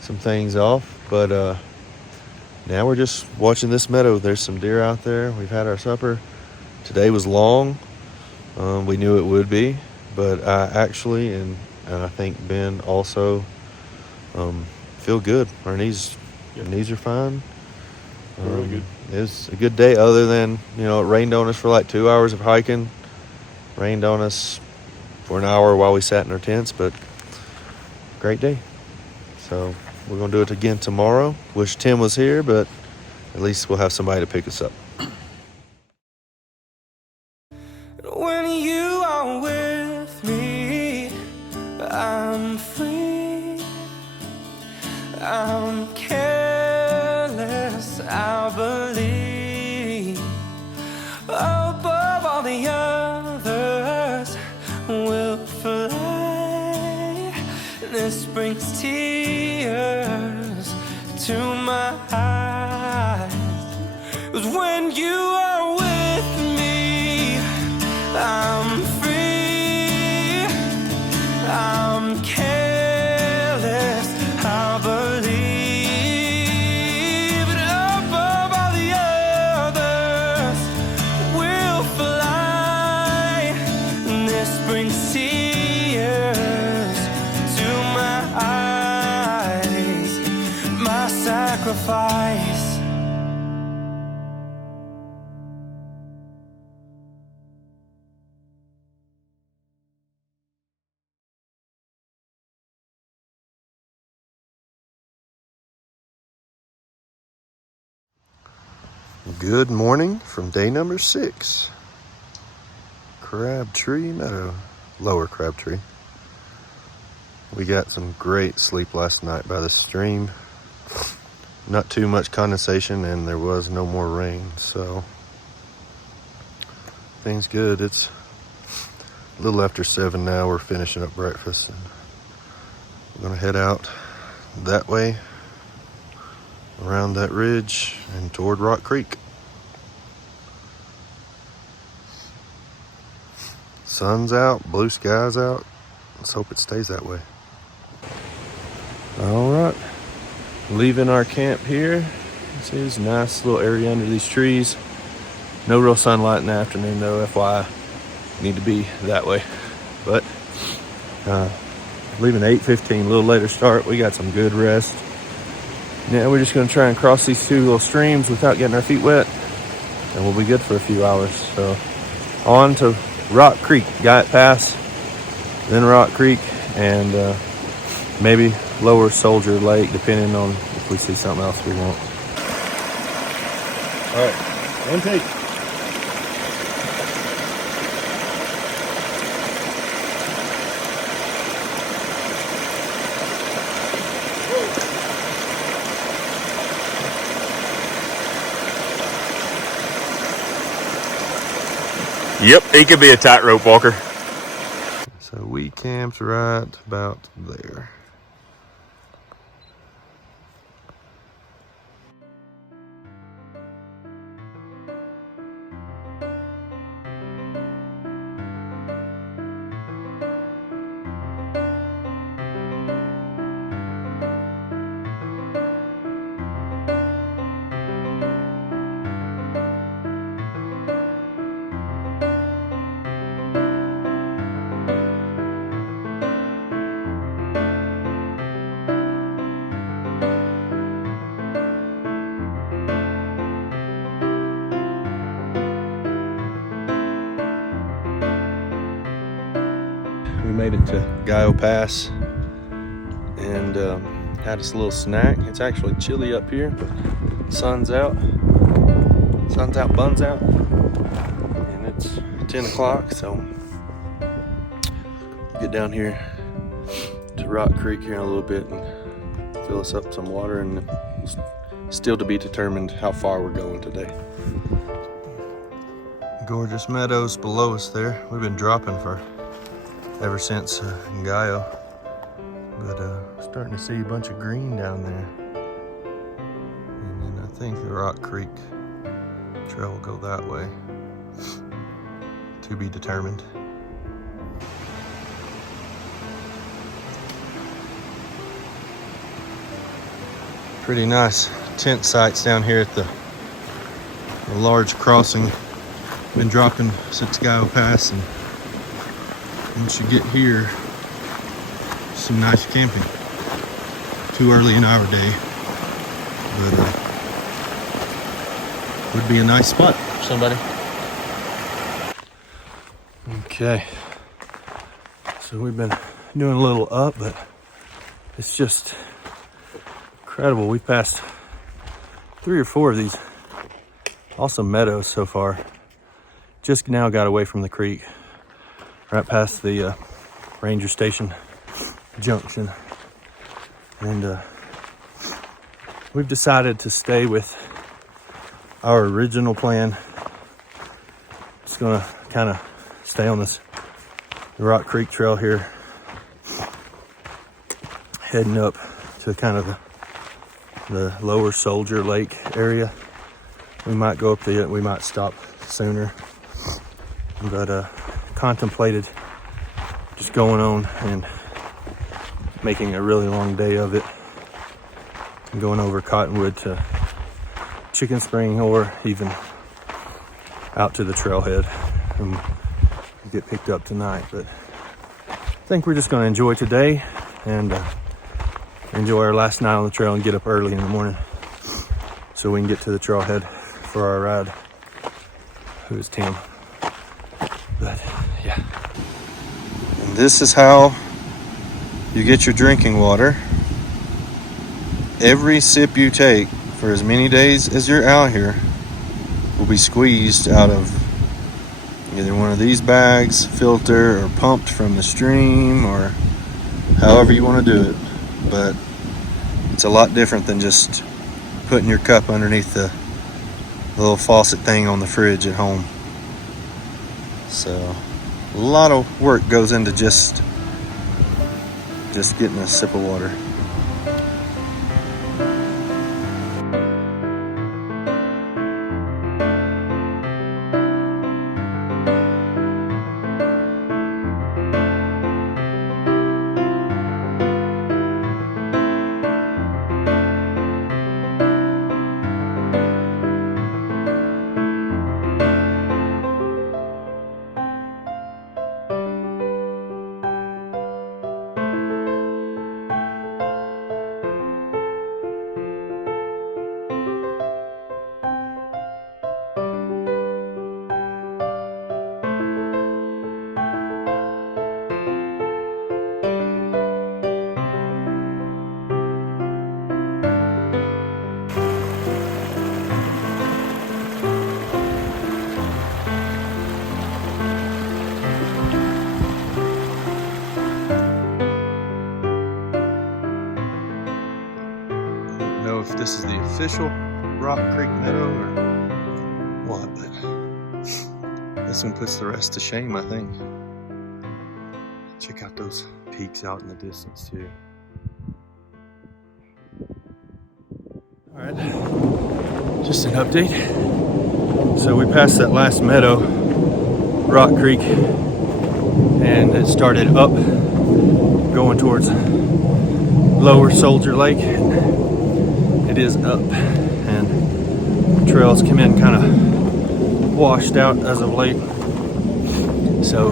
some things off, but now we're just watching this meadow. There's some deer out there. We've had our supper. Today was long. We knew it would be, but I actually, and I think Ben also, feel good. Our knees are fine. Really good. It was a good day, other than, it rained on us for like 2 hours of hiking. Rained on us for an hour while we sat in our tents, but great day. So we're going to do it again tomorrow. Wish Tim was here, but at least we'll have somebody to pick us up. When you are with me, I'm free, I'm careless, I believe. Above all the others, we'll fly. This brings tears to my eyes. 'Cause when you are with me, I'm free, I'm careless, I believe. And above all the others, we'll fly. And this brings tears to my eyes, my sacrifice. Good morning from day number 6. Crabtree Meadow, Lower Crabtree. We got some great sleep last night by the stream. Not too much condensation, and there was no more rain, so things good. It's a little after 7 now. We're finishing up breakfast, and we're gonna head out that way, around that ridge and toward Rock Creek. Sun's out, blue skies out. Let's hope it stays that way. All right, leaving our camp here. See, there's a nice little area under these trees. No real sunlight in the afternoon though, FYI. Need to be that way. But leaving 8:15, a little later start. We got some good rest. Now we're just gonna try and cross these 2 little streams without getting our feet wet, and we'll be good for a few hours. So on to Rock Creek, Guy Pass, then Rock Creek, and maybe Lower Soldier Lake, depending on if we see something else we want. All right, one take. Yep, he could be a tightrope walker. So we camped right about there. We made it to Guyo Pass and had us a little snack. It's actually chilly up here, but sun's out. Sun's out, bun's out. And it's 10 o'clock, so get down here to Rock Creek here in a little bit and fill us up some water, and still to be determined how far we're going today. Gorgeous meadows below us there. We've been dropping for ever since Guyo, but starting to see a bunch of green down there. And then I think the Rock Creek trail will go that way. To be determined. Pretty nice tent sites down here at the large crossing. Been dropping since Guyo Pass, and once you get here, some nice camping. Too early in our day, but would be a nice spot for somebody. Okay, so we've been doing a little up, but it's just incredible. We've passed 3 or 4 of these awesome meadows so far. Just now got away from the creek, right past the ranger station junction, and we've decided to stay with our original plan. Just gonna kind of stay on the Rock Creek trail here, heading up to kind of the lower Soldier Lake area. We might go up we might stop sooner, but contemplated just going on and making a really long day of it, and going over Cottonwood to Chicken Spring, or even out to the trailhead and get picked up tonight. But I think we're just going to enjoy today and enjoy our last night on the trail and get up early in the morning so we can get to the trailhead for our ride. Who's Tim? But yeah. And this is how you get your drinking water. Every sip you take for as many days as you're out here will be squeezed out of either one of these bags, filter, or pumped from the stream, or however you want to do it. But it's a lot different than just putting your cup underneath the little faucet thing on the fridge at home. So a lot of work goes into just getting a sip of water. If this is the official Rock Creek Meadow or what, but This one puts the rest to shame, I think. Check out those peaks out in the distance too. All right, just an update. So we passed that last meadow, Rock Creek, and it started up, going towards Lower Soldier Lake. It is up, and the trails come in kind of washed out as of late. So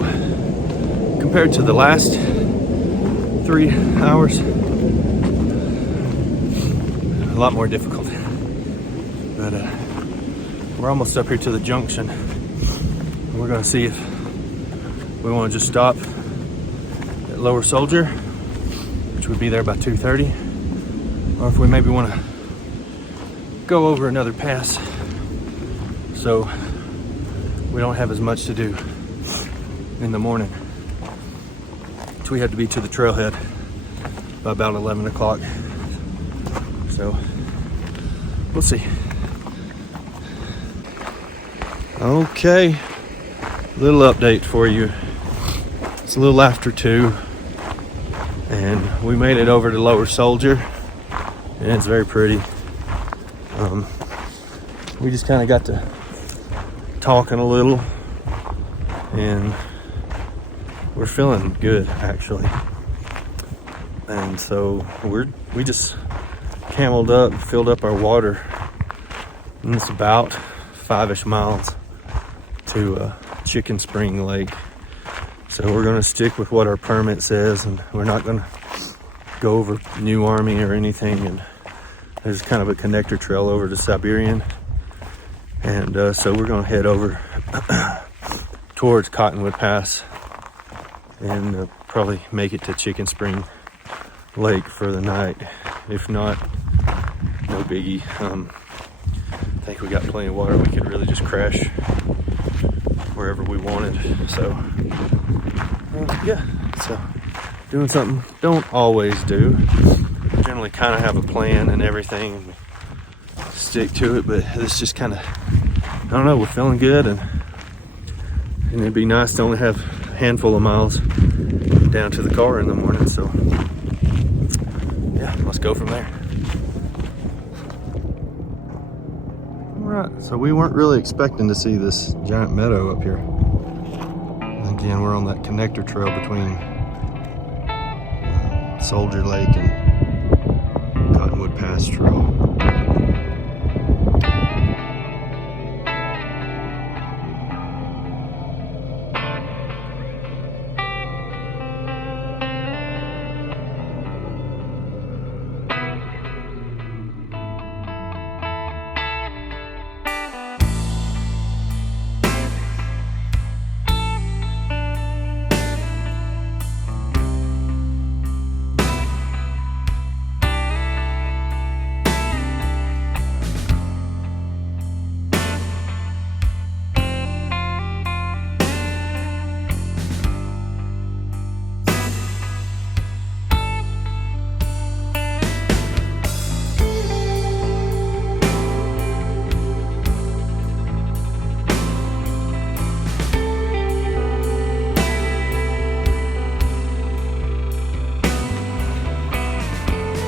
compared to the last 3 hours, a lot more difficult. But we're almost up here to the junction. We're gonna see if we want to just stop at Lower Soldier, which would be there by 2:30, or if we maybe want to go over another pass so we don't have as much to do in the morning. So we had to be to the trailhead by about 11 o'clock. So we'll see. Okay, little update for you. It's a little after 2, and we made it over to Lower Soldier, and it's very pretty. We just kind of got to talking a little, and we're feeling good actually. And so we just cameled up, filled up our water, and it's about 5-ish miles to Chicken Spring Lake. So we're gonna stick with what our permit says, and we're not gonna go over New Army or anything. And there's kind of a connector trail over to Siberian, and so we're gonna head over towards Cottonwood Pass and probably make it to Chicken Spring Lake for the night. If not, no biggie. I think we got plenty of water. We could really just crash wherever we wanted. So yeah, so doing something don't always do. Generally kind of have a plan and everything, and stick to it, but this just kind of, I don't know, we're feeling good, and it'd be nice to only have a handful of miles down to the car in the morning. So yeah, let's go from there. All right, so we weren't really expecting to see this giant meadow up here. Again, we're on that connector trail between Soldier Lake and Cottonwood Pass Trail.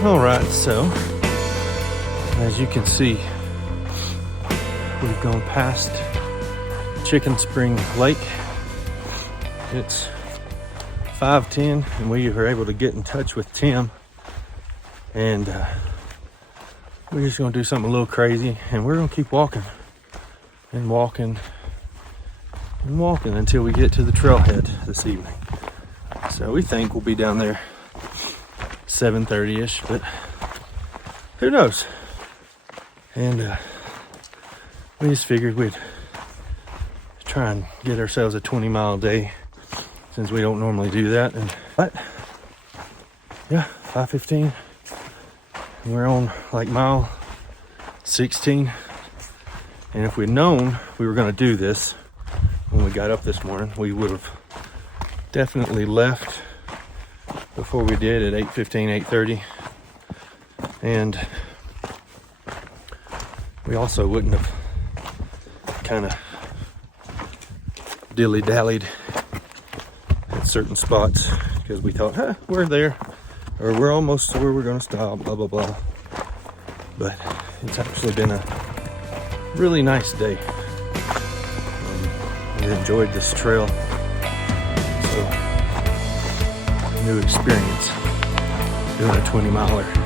All right, so as you can see, we've gone past Chicken Spring Lake. It's 5:10, and we were able to get in touch with Tim, and we're just gonna do something a little crazy, and we're gonna keep walking and walking and walking until we get to the trailhead this evening. So we think we'll be down there 7:30-ish, but who knows? And we just figured we'd try and get ourselves a 20-mile day, since we don't normally do that. But yeah, 5:15, and we're on like mile 16. And if we'd known we were going to do this when we got up this morning, we would have definitely left before we did at 8:15, 8:30. And we also wouldn't have kind of dilly-dallied at certain spots because we thought, we're there, or we're almost to where we're gonna stop, blah, blah, blah. But it's actually been a really nice day. We enjoyed this trail. So, new experience doing a 20 miler.